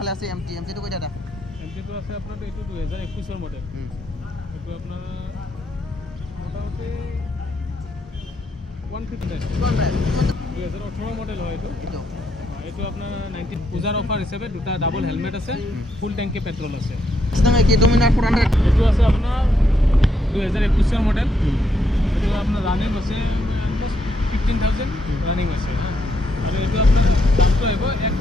ফালে আছে এমটি টো কই দাদা এমটি টো আছে আপনার এটো 2021 এর মডেল এটো আপনার মোটামুটি 2018 মডেল হয় এটো এটো আপনার 90 পূজার অফার হিসেবে দুটা ডাবল হেলমেট আছে ফুল ট্যাঙ্কি পেট্রোল আছে স্টাঙ্গা কি ডমিনার 400 এটো আছে আপনার 2021 এর মডেল এটো আপনার রানিং আছে 15000 রানিং আছে আর এটো আপনার দামটো আইব 1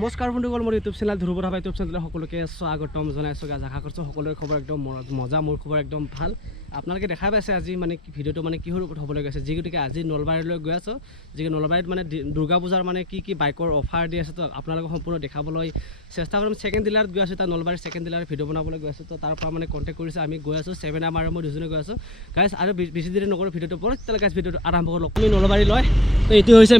নমস্কাৰ বন্ধুসকল মোৰ YouTube channel Dhruv Rabha YouTube চেনেললৈ সকলোকে স্বাগতম জনাইছোঁ আশা কৰিছোঁ সকলোৰে খবৰ একদম মজা মোৰ খবৰ একদম ভাল আপোনালোকে দেখা পাইছে আজি মানে ভিডিঅ'টো মানে কিহৰ ওপৰত হ'বলৈ গৈছে যিগতিকে আজি নলবাৰীলৈ গৈ আছোঁ যিকে নলবাৰীত মানে দুৰ্গা পূজাৰ মানে কি বাইকৰ অফাৰ দি আছে তো আপোনালোকক সম্পূৰ্ণ দেখাবলৈ চেষ্টা কৰিম ছেকেণ্ড ডিলাৰত গৈ আছোঁ তাৰ নলবাৰীৰ ছেকেণ্ড ডিলাৰ ভিডিঅ' বনাবলৈ গৈ আছোঁ তো তাৰ পৰা মানে কণ্টেক্ট কৰিছে আমি গৈ আছোঁ 7 আমাৰ মই দুজনে গৈ আছোঁ গাইজ আৰু বেছি দেৰি নকৰোঁ ভিডিঅ'টো বৰ তেতিয়ালৈকে গাইজ ভিডিঅ'টো আৰম্ভ কৰোঁ আমি নলবাৰী লয় তো এইটো হৈছে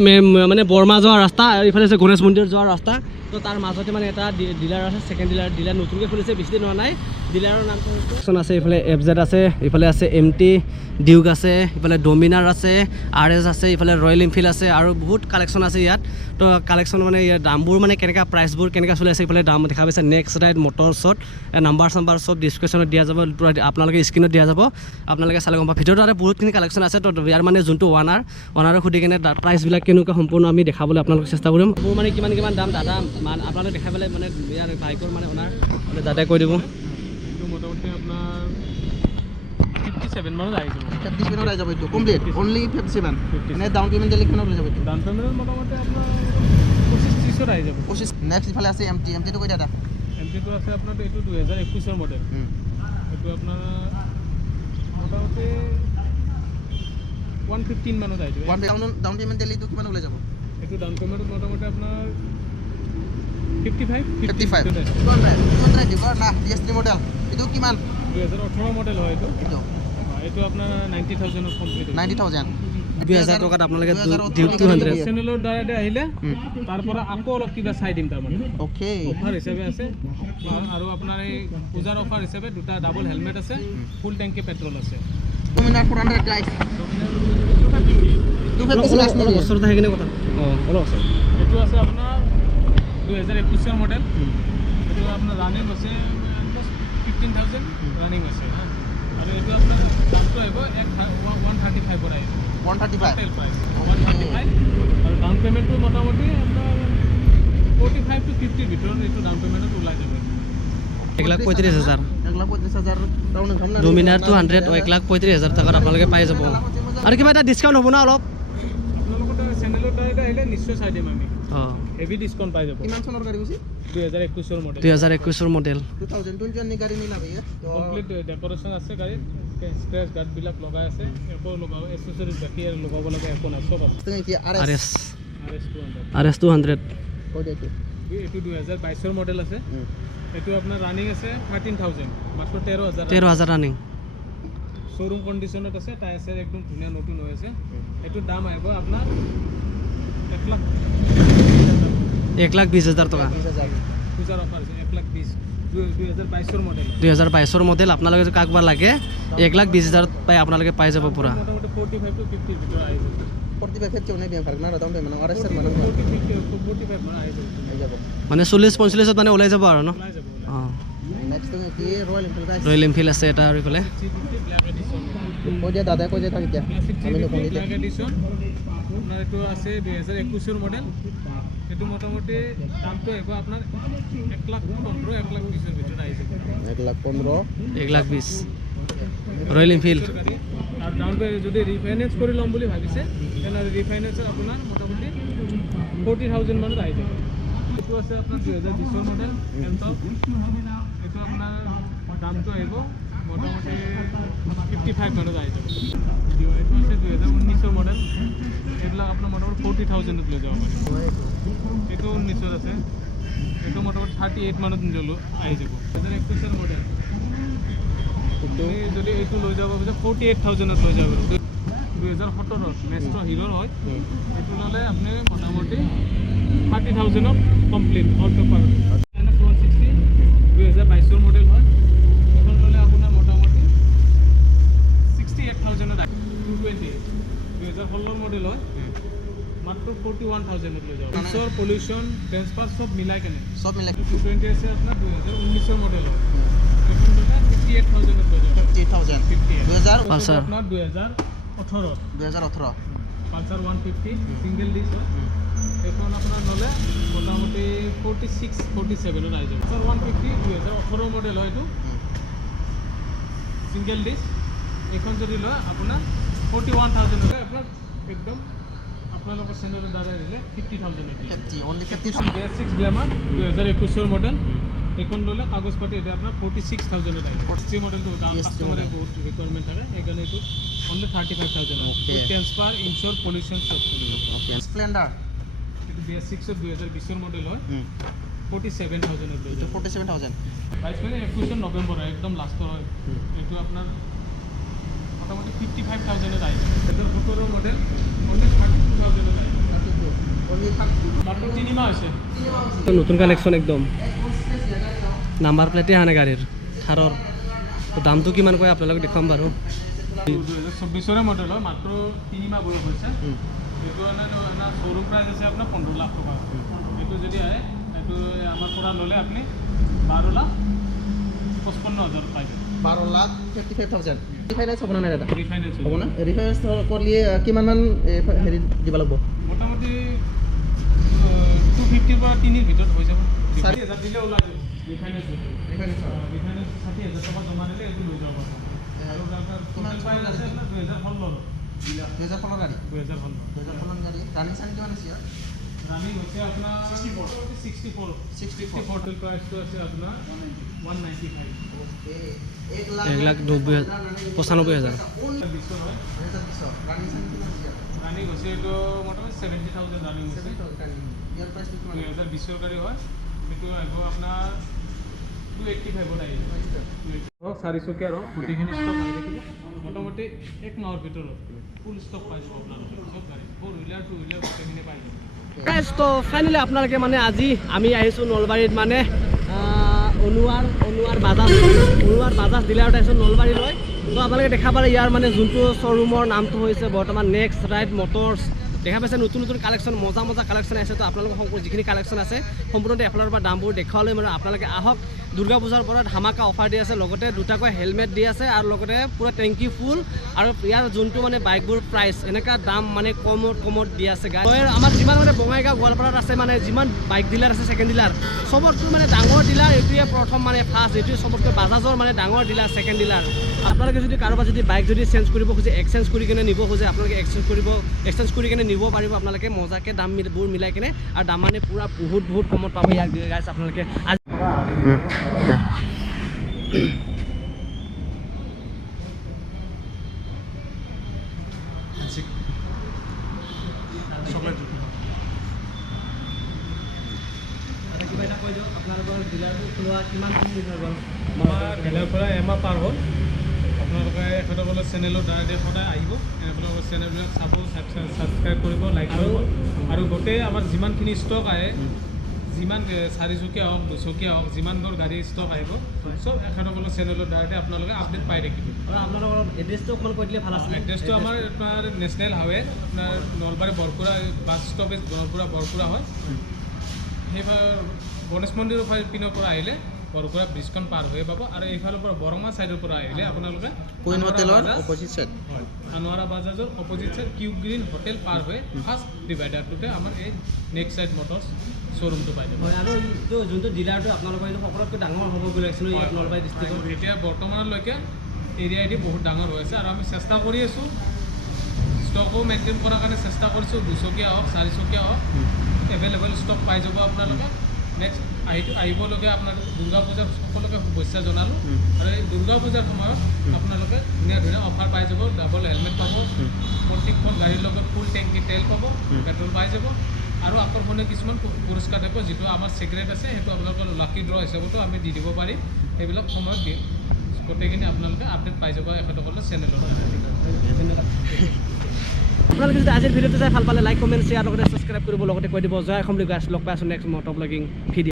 মানে বৰমা যোৱা ৰাস্তা আৰু ইফালে হৈছে গণেশ মন্দিৰ যোৱাৰ ৰাস্তা তো তাৰ মাজতে মানে এটা ডিলাৰ আছে ছেকেণ্ড ডিলাৰ নতুনকৈ খুলিছে বেছি দিন হোৱা নাই ডিলাৰৰ নামটো আছে এইফালে এফজেড আছে ইফালে আছে এমটি ডিউক আছে ইফালে ডমিনাৰ আছে আৰএছ আছে ইফালে ৰয়েল এনফিল্ড আছে আৰু বহুত কালেকশ্যন আছে ইয়াত তো কালেকশ্যন মানে ইয়াৰ দামবোৰ মানে কেনেকুৱা প্ৰাইচবোৰ কেনেকুৱা চলি আছে ইফালে দাম দেখা পাইছে নেক্সট ৰাইড মটৰছত নাম্বাৰ চাম্বাৰ চব ডিছক্ৰিপশ্যনত দিয়া যাব আপোনালোকে স্ক্ৰীণত দিয়া যাব আপোনালোকে চালে গম পাব ভিডিঅ'টো আৰু বহুতখিনি কালেকশ্যন আছে তো ইয়াৰ মানে যোনটো অনাৰক সুধি কিনে প্ৰাইচবিলাক কেনেকুৱা সম্পূৰ্ণ আমি দেখাবলৈ আপোনালোকক চেষ্টা কৰিম মোৰ মানে কিমান দাম দাদা আপোনালোকে দেখাই পেলাই মানে ইয়াৰ বাইকৰ মানে অনাৰ মানে দাদাই কৈ দিব মোটামুটি আপনার 57 মানত আই যাব 57 মানত আই যাব এটো কমপ্লিট অনলি 57 মানে ডাউন পেমেন্ট দিলে কিমান লৈ যাব এটো ডাউন পেমেন্ট মোটামুটি আপনার 25 আই যাব 25 নেক্সট ইফালে আছে এমটি টো কই দাদা এমটি টো আছে আপনার এটো 2021 এর মডেল এটো আপনার মোটামুটি 115 মানত আই যাব ডাউন পেমেন্ট দিলে তো কিমান লৈ যাব এটো ডাউন পেমেন্ট মোটামুটি আপনার 55 কোন ভাই দিব না DS3 মডেল এটো কিমান 2018 মডেল হয় এটো আপনার 90000 অফ কমপ্লিট 90000 2000 টাকাত আপোনালোকে 200 চেনেলৰ ডাইৰেক্ট আহিলে তাৰ পৰা আকৌ অলপ কিবা চাই দিম তাৰ মানে ওকে অফাৰ হিচাপে আছে আৰু আপোনাৰ এই পূজাৰ অফাৰ হিচাপে দুটা ডাবল হেলমেট আছে ফুল ট্যাঙ্কি পেট্ৰল আছে ডমিনাৰ 400 গাইস 250 লাস্ট অলপ বছৰ থাকে কিনে কথা অলপ আছে এটো আছে আপোনাৰ 2021 এর মডেল এটো আপনার রানিং আছে 15000 রানিং আছে আর এটো আপনার দামটো আইব 135 পড়াই 135 টোটাল প্রাইস 135 আর ডাউন পেমেন্টটো মোটামুটি আপনার 45 টু 50 ভিতর এটো ডাউন পেমেন্টত ওলাই যাবে 1,35,000 1,35,000 ডাউন ঘমনা ডমিনাৰ 200 1,35,000 টাকাত আপোনালোকে পাই যাব আৰু কিবা এটা ডিসকাউন্ট হ'ব না অলপ আপোনালোকৰ চেনেলৰ ডাইৰেক্ট আহিলে নিশ্চয় চাই দিম আমি হেভি ডিসকাউন্ট পাই যাব কিমান চনৰ গাড়ী কৈছি 2021 এর মডেল 2021 এর মডেল 2021 নি গাড়ী নিলাবি কমপ্লিট ডেকোরেশন আছে গাড়ী স্ক্র্যাচ গার্ড বিলাক লগাই আছে একো লগাও এক্সেসরিজ বাকি আর লগাব লাগা একো না সব আছে তুমি কি RS 200 কই দেখি এটো 2022 এর মডেল আছে এটো আপনার রানিং আছে 13000 মাত্র 13000 রানিং শোরুম কন্ডিশনত আছে টায়ার একদম ধুনিয়া নতুন হয়েছে এটোর দাম আইব আপনার 1,20,000 টাকা পূজার অফার আছে 1,20,000 2022 এর মডেল 2022 এর মডেল আপোনালোকে যদি কাকবা লাগে 1,20,000 পাই আপোনালোকে পাই যাব পুরা মোটামুটি 45 টু 50 ভিতর আই যাব 45 ফেট চনে বিয়া ফারক না ডাউন পেমেন্ট আর এসের মানে 45 মানে আই যাব মানে 40-45 মানে ওলাই যাব আৰু ন নেক্সট তুমি কি ৰয়্যাল এনফিল্ড আছে এটা আৰু ইফালে কই যে দাদা কই যে থাকি দিয়া আমি নকলি ব্ল্যাক এডিশন আপনার এটো আছে 2021 এর মডেল এটো মোটামুটি দামটো আইব আপনার 1,15,000 1,20,000 এর ভিতর আই যাব 1,15,000 1,20,000 রয়্যাল এনফিল্ড আর ডাউন পে যদি রিফাইন্যান্স কৰি লম বুলি ভাবিছে তেনে ৰিফাইন্যান্সৰ আপোনাৰ মোটামুটি 40,000 মানত আই যাব এটো আছে আপনার 2020 এর মডেল এন্টপ এটো আপনার দামটো আইব মোটামুটি 55 মানত আই যাব এটো আছে 2019 এর মডেল এগুলা আপনার মোটামুটি 40,000 লৈ যাব পারে এটো 19 আছে এটো মোটামুটি 38 মানত নিলো আই যাব 2021 এর মডেল যদি এটো লৈ যাব 48,000 লৈ যাব 2017 মেষ্ট্ৰ হিৰোৰ হয় এইটো ল'লে আপুনি মোটামুটি 30,000 complete all paper NS 160 2022 model হয় এইখন ল'লে আপোনাৰ মোটামুটি 68,000 220 2016 মডেল হয় মাত্ৰ 41,000 লৈ যাব ইনচৰ পলিউশ্যন ট্ৰেন্সফাৰ চব মিলাই কেনে সব মিলাই 220 আছে আপোনাৰ 2019 মডেল হয় এইখন ল'লে 58,000 লৈ যাব 50,000 2000 পালচাৰ আপোনাৰ 2018 2018 পালচাৰ 150 সিঙ্গেল ডিস্ক হয় এখন আপোনাৰ ল'লে মোটামুটি 46 47 আহি যাব পালচাৰ 150 2018 মডেল হয় এইটো সিঙ্গেল ডিস্ক এখন যদি লয় আপোনাৰ 41,000 হ'লে আপোনাৰ একদম আপোনালোকৰ চেনেলৰ দ্বাৰা দিলে 50,000 50 only 50,000 BS6 গ্ল্যামাৰ 2021 মডেল এখন ল'লে কাগজ পাতি এতিয়া আপোনাৰ 46,000 আহিব 40 মডেলটো দাম কাষ্টমাৰে বহুত ৰিকুৱাৰমেণ্ট থাকে সেইকাৰণে এইটো অনলি 35,000 Okay. ট্ৰেন্সফাৰ ইনচৰ পলিউশ্যন চব okay splendor এইটো BS6 2020 মডেল হয় 47,000 লৈ এটা যাব 47,000 বাইছ মানে 21 নৱেম্বৰ হয় একদম লাষ্টৰ হয় এইটো আপোনাৰ মোটামুটি 55,000 আহিব এইটো 17 মডেল অনলি 32,000 আহিব only 30 মাত্ৰ 3 মাহ হৈছে নতুন কালেকশ্যন একদম নাম্বাৰ প্লেটে আনে গাড়ীৰ থাৰৰ দামটো কিমান কয় আপোনালোকক দেখুৱাম বাৰু 2024 মডেল হয় মাত্ৰ 3 মাহ বয়স হৈছে এইটো আপোনাৰ শ্ব'ৰুম প্ৰাইচ আছে আপোনাৰ 15 লাখ টকা এইটো যদি আহে এইটো আমাৰ পৰা ল'লে আপুনি 12,55,000 পাই যাব 12,55,000 ৰিফাইনেন্স হ'ব না দাদা ৰিফাইনেন্স হ'ব না ৰিফাইনেন্স কৰিলে কিমানমান হেৰি দিব লাগিব মোটামুটি 250 পৰা 3 ভিতৰত হৈ যাব 40,000 দিলে ওলাই যাব ৰিফাইনেন্স ৰিফাইনেন্স 60,000 টকা জমা দিলে এইটো লৈ যাব পাৰিব আৰু আপোনাৰ টোটেল প্ৰাইচ আছে আপোনাৰ 2016 2016 গাড়ী 2016 2016 গাড়ী ৰানিং চানিং কিমান আছে ইয়াৰ রানিং হচ্ছে আপনার 64 টোটাল প্রাইসটো আছে আপনার 195 ওকে 1,95,000 20 হয় রানিং চানিং কিমান আছে ইয়াৰ ৰানিং হচ্ছে এটা মোটামুটি 70,000 ৰানিং হচ্ছে 70,000 ইয়াৰ প্ৰাইচ কিমান 2020 গাড়ি হয় এটো আহিব আপনার 285 আহিব 400 আর গোটেইখিনি স্টক আহি থাকিব মোটামুটি এক মাহৰ ভিতৰত ফুল স্টক পাই যাব আপোনালোকে সব গাড়ী 4 হুইলাৰ 2 হুইলাৰ গোটেইখিনি পাই যাব গাইজ তো ফাইনেলি আপোনালোকে মানে আজি আমি আহিছোঁ নলবাৰীত মানে অনুৱাৰ বাজাজ ডিলাৰত আহিছোঁ নলবাৰীলৈ তো আপোনালোকে দেখা পালে ইয়াৰ মানে যোনটো শ্ব'ৰুমৰ নামটো হৈছে বৰ্তমান নেক্সট ৰাইড মটৰ্ছ দেখা পাইছে নতুন নতুন কালেকশ্যন মজা কালেকশ্যন আছে তো আপোনালোকৰ যিখিনি কালেকশ্যন আছে সম্পূৰ্ণতে এফালৰ পৰা দামবোৰ দেখুৱালৈ মানে আপোনালোকে আহক দুৰ্গা পূজাৰ পৰা ধামাকা অফাৰ দি আছে লগতে দুটাকৈ হেলমেট দি আছে আৰু লগতে পুৰা টেংকি ফুল আৰু ইয়াৰ যোনটো মানে বাইকবোৰ প্ৰাইচ এনেকুৱা দাম মানে কমত দি আছে আমাৰ যিমান মানে বঙাইগাঁও গোৱালপাৰাত আছে মানে যিমান বাইক ডিলাৰ আছে ছেকেণ্ড ডিলাৰ চবতকৈ মানে ডাঙৰ ডিলাৰ এইটোৱে প্ৰথম মানে ফাৰ্ষ্ট এইটোৱে চবতকৈ বাজাজৰ মানে ডাঙৰ ডিলাৰ ছেকেণ্ড ডিলাৰ আপোনালোকে যদি কাৰোবাৰ যদি বাইক যদি চেঞ্জ কৰিব খোজে এক্সচেঞ্জ কৰি কিনে নিব খোজে আপোনালোকে এক্সচেঞ্জ কৰি কিনে নিব পাৰিব আপোনালোকে মজাকৈ দামবোৰ মিলাই কিনে আৰু দাম মানে পুৰা বহুত কমত পাব ইয়াক গাইছ আপোনালোকে কিবা এটা কৈ দিয়ক আপোনালোকৰ ডিলাৰটো খোলোৱা কিমান দিন হৈ গ'ল আমাৰ ডিলাৰ পৰা এমাহ পাৰ হ'ল আপোনালোকে এখেতসকলৰ চেনেলৰ দ্বাৰা সদায় আহিব আপোনালোকৰ চেনেলবিলাক চাব ছাবস্ক্ৰাইব কৰিব লাইক কৰিব আৰু গোটেই আমাৰ যিমানখিনি ষ্টক আহে যিমান 4চকীয়া হওক 2চকীয়া হওক যিমানবোৰ গাড়ী ষ্টক আহিব চব এখেতসকলৰ চেনেলৰ দ্বাৰা আপোনালোকে আপডেট পাই থাকিব আৰু আপোনালোকৰ এড্ৰেছটো অকণমান কৈ দিলে ভাল আছিলে এড্ৰেছটো আমাৰ আপোনাৰ নেশ্যনেল হাইৱে আপোনাৰ নলবাৰী বৰপুৰা বাছ ষ্টপেজ বৰপুৰা হয় সেইফালে গণেশ মন্দিৰৰ পিনৰ পৰা আহিলে বৰপুৰা ব্ৰিজখন পাৰ হৈ পাব আৰু এইফালৰ পৰা বৰমা ছাইডৰ পৰা আহিলে আপোনালোকে কুইন হোটেলৰ অপজিট সাইড হয় আনোৱাৰা বাজাজৰ opposite side cube green hotel পাৰ হৈ ফাৰ্ষ্ট ডিভাইডাৰটোতে আমাৰ এই নেক্সট ছাইড মটৰ্ছ শ্ব'ৰুমটো পাই যাব হয় আৰু এইটো যোনটো ডিলাৰটো আপোনালোকৰ এইটো সকলোতকৈ ডাঙৰ হ'ব বুলি লাগিছিল নলবাৰী ডিষ্ট্ৰিক্টত এতিয়া বৰ্তমানলৈকে এৰিয়াইদি বহুত ডাঙৰ হৈ আছে আৰু আমি চেষ্টা কৰি আছোঁ ষ্টকো মেইনটেইন কৰাৰ কাৰণে চেষ্টা কৰিছোঁ 2চকীয়া হওক 4চকীয়া হওক এভেইলেবল ষ্টক পাই যাব আপোনালোকে নেক্সট আহিবলগীয়া আপোনাৰ দুৰ্গা পূজাৰ সকলোকে শুভেচ্ছা জনালোঁ আৰু এই দুৰ্গা পূজাৰ সময়ত আপোনালোকে ধুনীয়া অফাৰ পাই যাব ডাবল হেলমেট পাব প্ৰত্যেকখন গাড়ীৰ লগত ফুল টেংকি তেল পাব পেট্ৰল পাই যাব আৰু আকৰ্ষণীয় কিছুমান পুৰস্কাৰ থাকিব যিটো আমাৰ ছিক্ৰেট আছে সেইটো আপোনালোকৰ লাকি ড্ৰ হিচাপতো আমি দি দিব পাৰিম সেইবিলাক সময়ত দিম গোটেইখিনি আপোনালোকে আপডেট পাই যাব এখেতসকলৰ চেনেলত। ধন্যবাদ। আপোনালোকে যদি আজিৰ ভিডিঅ'টো চাই ভাল পালে লাইক কমেণ্ট শ্বেয়াৰ লগতে ছাবস্ক্ৰাইব কৰিব লগতে কৈ দিব জয় অসম বুলি কৈ আছোঁ। লগ পাই আছোঁ নেক্সট মটৰ ব্লগিং ভিডিঅ'।